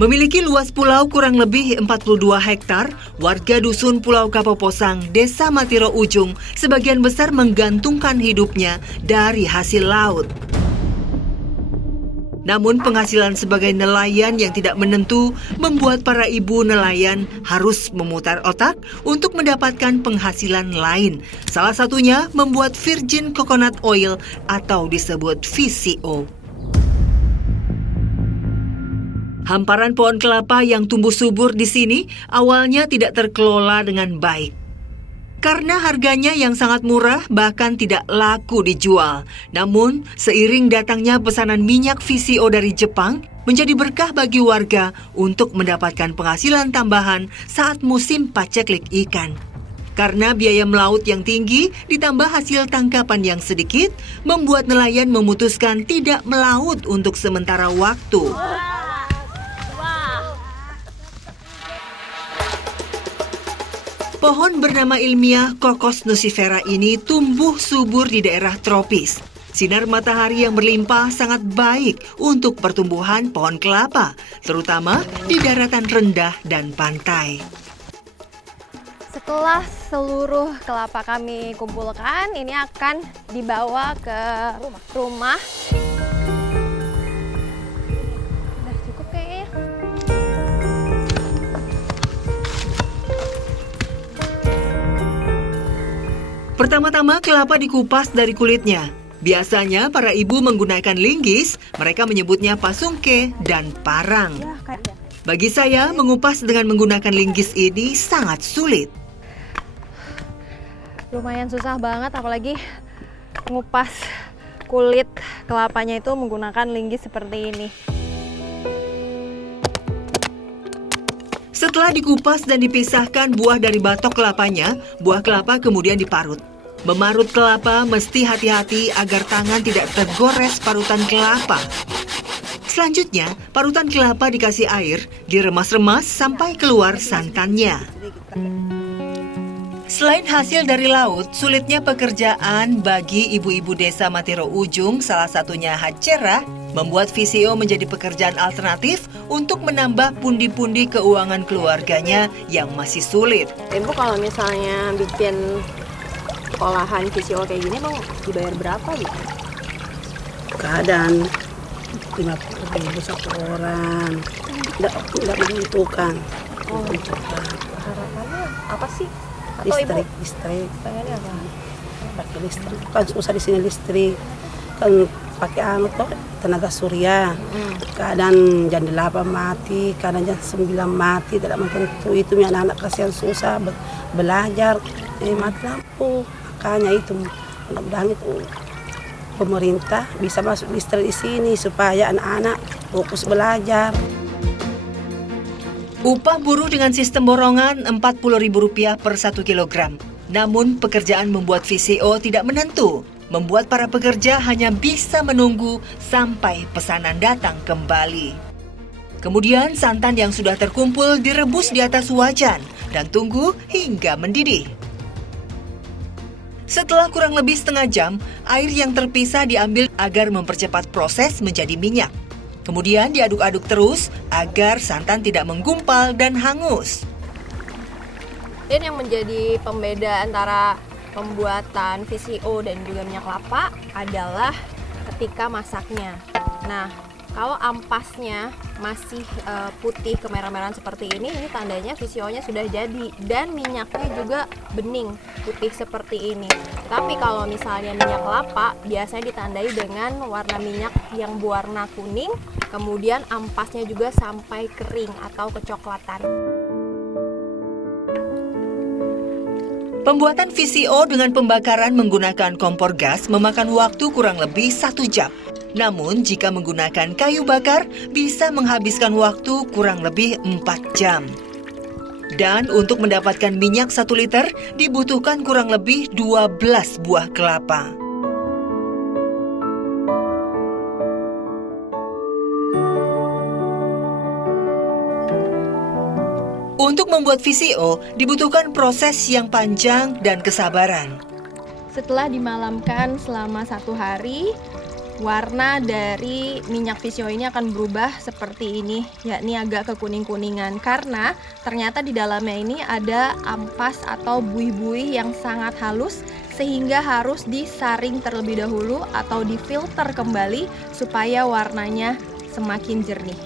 Memiliki luas pulau kurang lebih 42 hektar, warga dusun Pulau Kapoposang, Desa Matiro Ujung, sebagian besar menggantungkan hidupnya dari hasil laut. Namun penghasilan sebagai nelayan yang tidak menentu membuat para ibu nelayan harus memutar otak untuk mendapatkan penghasilan lain. Salah satunya membuat virgin coconut oil atau disebut VCO. Hamparan pohon kelapa yang tumbuh subur di sini awalnya tidak terkelola dengan baik. Karena harganya yang sangat murah bahkan tidak laku dijual. Namun, seiring datangnya pesanan minyak VCO dari Jepang menjadi berkah bagi warga untuk mendapatkan penghasilan tambahan saat musim paceklik ikan. Karena biaya melaut yang tinggi ditambah hasil tangkapan yang sedikit, membuat nelayan memutuskan tidak melaut untuk sementara waktu. Pohon bernama ilmiah Cocos nucifera ini tumbuh subur di daerah tropis. Sinar matahari yang berlimpah sangat baik untuk pertumbuhan pohon kelapa, terutama di daratan rendah dan pantai. Setelah seluruh kelapa kami kumpulkan, ini akan dibawa ke rumah. Udah cukup kayaknya. Pertama-tama kelapa dikupas dari kulitnya. Biasanya para ibu menggunakan linggis, mereka menyebutnya pasungke dan parang. Bagi saya, mengupas dengan menggunakan linggis ini sangat sulit. Lumayan susah banget, apalagi ngupas kulit kelapanya itu menggunakan linggis seperti ini. Setelah dikupas dan dipisahkan buah dari batok kelapanya, buah kelapa kemudian diparut. Memarut kelapa mesti hati-hati agar tangan tidak tergores parutan kelapa. Selanjutnya, parutan kelapa dikasih air, diremas-remas sampai keluar santannya. Selain hasil dari laut, sulitnya pekerjaan bagi ibu-ibu desa Matiro Ujung, salah satunya Hacera, membuat VCO menjadi pekerjaan alternatif untuk menambah pundi-pundi keuangan keluarganya yang masih sulit. Ibu kalau misalnya bikin olahan VCO kayak gini emang dibayar berapa gitu? Kadang 50.000 satu orang, tidak menentukan. Harapannya apa sih? Atau listrik. pengennya apa? Pakai listrik, kan susah di sini listrik. Kan pakai tenaga surya. Kadang jam 8 mati, kadang jam 9 mati, tidak menentu. Itu anak-anak kasihan susah belajar, mati lampu. Makanya itu mudah-mudahan itu pemerintah bisa masuk listrik di sini supaya anak-anak fokus belajar. Upah buruh dengan sistem borongan Rp40.000 per 1 kilogram. Namun pekerjaan membuat VCO tidak menentu, membuat para pekerja hanya bisa menunggu sampai pesanan datang kembali. Kemudian santan yang sudah terkumpul direbus di atas wajan dan tunggu hingga mendidih. Setelah kurang lebih setengah jam, air yang terpisah diambil agar mempercepat proses menjadi minyak. Kemudian diaduk-aduk terus agar santan tidak menggumpal dan hangus. Dan yang menjadi pembeda antara pembuatan VCO dan juga minyak kelapa adalah ketika masaknya. Nah, kalau ampasnya masih putih kemerah-merahan seperti ini tandanya VCO-nya sudah jadi dan minyaknya juga bening putih seperti ini. Tapi kalau misalnya minyak kelapa biasanya ditandai dengan warna minyak yang berwarna kuning, kemudian ampasnya juga sampai kering atau kecoklatan. Pembuatan VCO dengan pembakaran menggunakan kompor gas memakan waktu kurang lebih 1 jam. Namun jika menggunakan kayu bakar bisa menghabiskan waktu kurang lebih 4 jam. Dan untuk mendapatkan minyak 1 liter dibutuhkan kurang lebih 12 buah kelapa. Untuk membuat VCO dibutuhkan proses yang panjang dan kesabaran. Setelah dimalamkan selama 1 hari, warna dari minyak VCO ini akan berubah seperti ini, yakni agak kekuning-kuningan, karena ternyata di dalamnya ini ada ampas atau buih-buih yang sangat halus sehingga harus disaring terlebih dahulu atau difilter kembali supaya warnanya semakin jernih.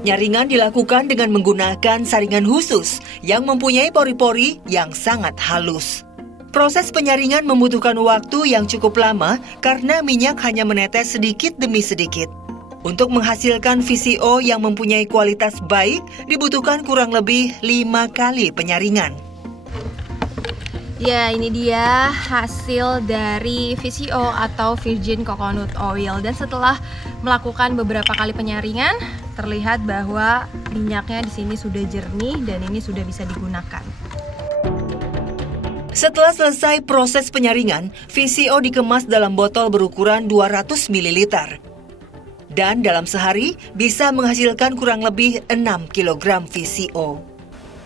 Nyaringan dilakukan dengan menggunakan saringan khusus yang mempunyai pori-pori yang sangat halus. Proses penyaringan membutuhkan waktu yang cukup lama karena minyak hanya menetes sedikit demi sedikit. Untuk menghasilkan VCO yang mempunyai kualitas baik, dibutuhkan kurang lebih 5 kali penyaringan. Ya, ini dia hasil dari VCO atau Virgin Coconut Oil. Dan setelah melakukan beberapa kali penyaringan, terlihat bahwa minyaknya di sini sudah jernih dan ini sudah bisa digunakan. Setelah selesai proses penyaringan, VCO dikemas dalam botol berukuran 200 ml. Dan dalam sehari bisa menghasilkan kurang lebih 6 kg VCO.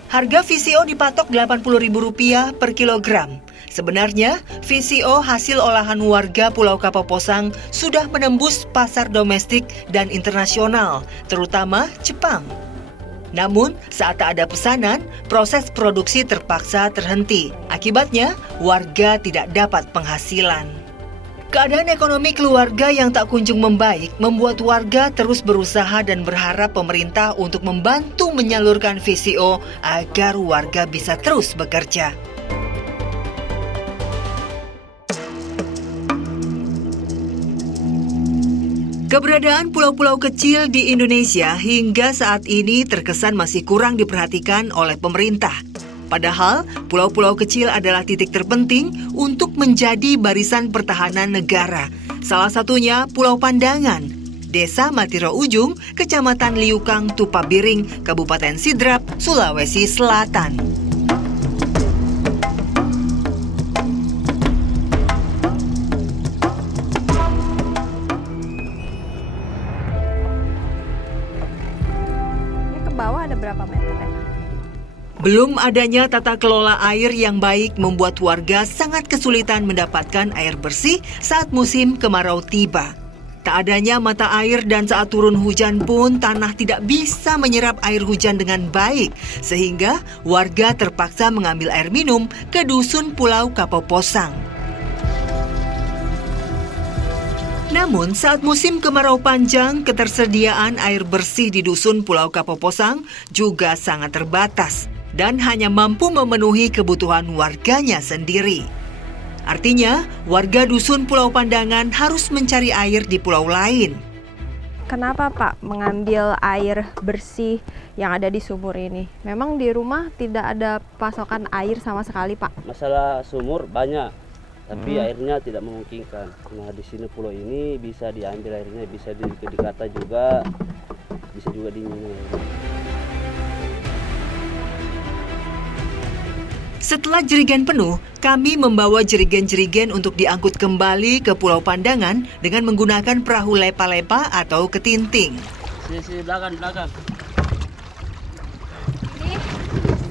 Harga VCO dipatok Rp80.000 per kilogram. Sebenarnya, VCO hasil olahan warga Pulau Kapoposang sudah menembus pasar domestik dan internasional, terutama Jepang. Namun, saat tak ada pesanan, proses produksi terpaksa terhenti. Akibatnya, warga tidak dapat penghasilan. Keadaan ekonomi keluarga yang tak kunjung membaik membuat warga terus berusaha dan berharap pemerintah untuk membantu menyalurkan VCO agar warga bisa terus bekerja. Keberadaan pulau-pulau kecil di Indonesia hingga saat ini terkesan masih kurang diperhatikan oleh pemerintah. Padahal, pulau-pulau kecil adalah titik terpenting untuk menjadi barisan pertahanan negara. Salah satunya Pulau Pandangan, Desa Matiro Ujung, Kecamatan Liukang, Tupabiring, Kabupaten Sidrap, Sulawesi Selatan. Ini ke bawah ada berapa meter ya? Belum adanya tata kelola air yang baik membuat warga sangat kesulitan mendapatkan air bersih saat musim kemarau tiba. Tak adanya mata air dan saat turun hujan pun tanah tidak bisa menyerap air hujan dengan baik, sehingga warga terpaksa mengambil air minum ke dusun Pulau Kapoposang. Namun saat musim kemarau panjang, ketersediaan air bersih di dusun Pulau Kapoposang juga sangat terbatas dan hanya mampu memenuhi kebutuhan warganya sendiri. Artinya, warga dusun Pulau Pandangan harus mencari air di pulau lain. Kenapa Pak mengambil air bersih yang ada di sumur ini? Memang di rumah tidak ada pasokan air sama sekali Pak? Masalah sumur banyak, tapi airnya tidak memungkinkan. Nah, di sini pulau ini bisa diambil airnya, bisa dikata juga, bisa juga diminum. Setelah jerigen penuh, kami membawa jerigen-jerigen untuk diangkut kembali ke Pulau Pandangan dengan menggunakan perahu lepa-lepa atau ketinting. Sini belakang. Ini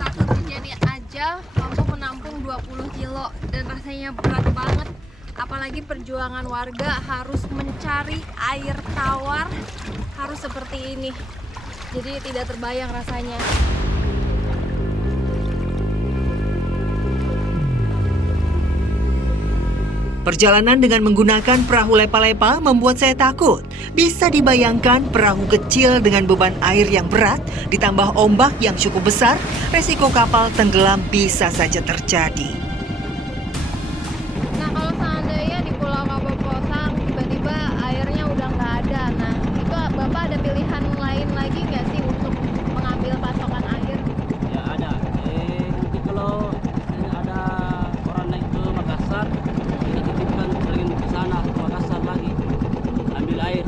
satu jerigen aja mampu menampung 20 kilo dan rasanya berat banget. Apalagi perjuangan warga harus mencari air tawar harus seperti ini. Jadi tidak terbayang rasanya. Perjalanan dengan menggunakan perahu lepa-lepa membuat saya takut. Bisa dibayangkan perahu kecil dengan beban air yang berat, ditambah ombak yang cukup besar, resiko kapal tenggelam bisa saja terjadi. Nah, kalau seandainya di Pulau Kapoposang tiba-tiba airnya udah nggak ada, nah itu Bapak ada pilihan lain lagi nggak sih untuk mengambil pasokan air? Ya ada. Nanti kalau ada orang naik ke Makassar, kita titipkan sering ke sana ke Makassar lagi ambil air.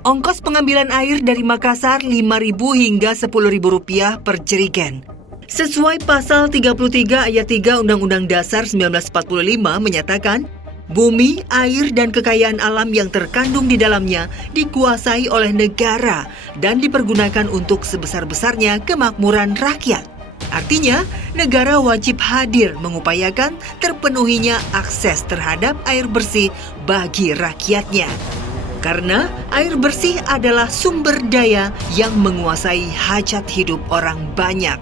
Ongkos pengambilan air dari Makassar Rp5.000 hingga Rp10.000 per jerigen. Sesuai pasal 33 ayat 3 Undang-Undang Dasar 1945 menyatakan, bumi, air, dan kekayaan alam yang terkandung di dalamnya dikuasai oleh negara dan dipergunakan untuk sebesar-besarnya kemakmuran rakyat. Artinya, negara wajib hadir mengupayakan terpenuhinya akses terhadap air bersih bagi rakyatnya. Karena air bersih adalah sumber daya yang menguasai hajat hidup orang banyak.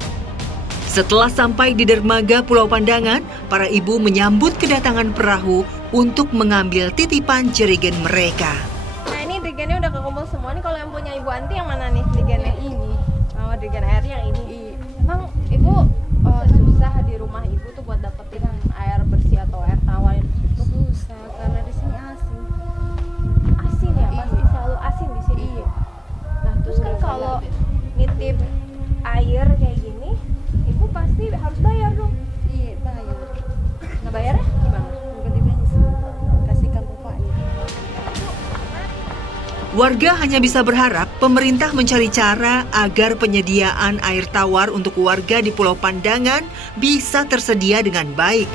Setelah sampai di dermaga Pulau Pandangan, para ibu menyambut kedatangan perahu untuk mengambil titipan jerigen mereka. Nah ini jerigennya udah kekumpul semua nih. Kalau yang punya Ibu Anti yang mana nih jerigennya? Ini. Oh, jerigen airnya yang ini. Emang Ibu susah di rumah Ibu tuh buat dapetin air bersih atau air tawar itu? Susah karena di sini asin. Asin ya, pasti selalu asin di sini. Iya. Nah terus kan kalau nitip air kayak gini, Ibu pasti harus bayar dong. Iya, bayar. Nah bayarnya gimana? Enggak di bensin. Kasihkan bapaknya. Warga hanya bisa berharap pemerintah mencari cara agar penyediaan air tawar untuk warga di Pulau Pandangan bisa tersedia dengan baik.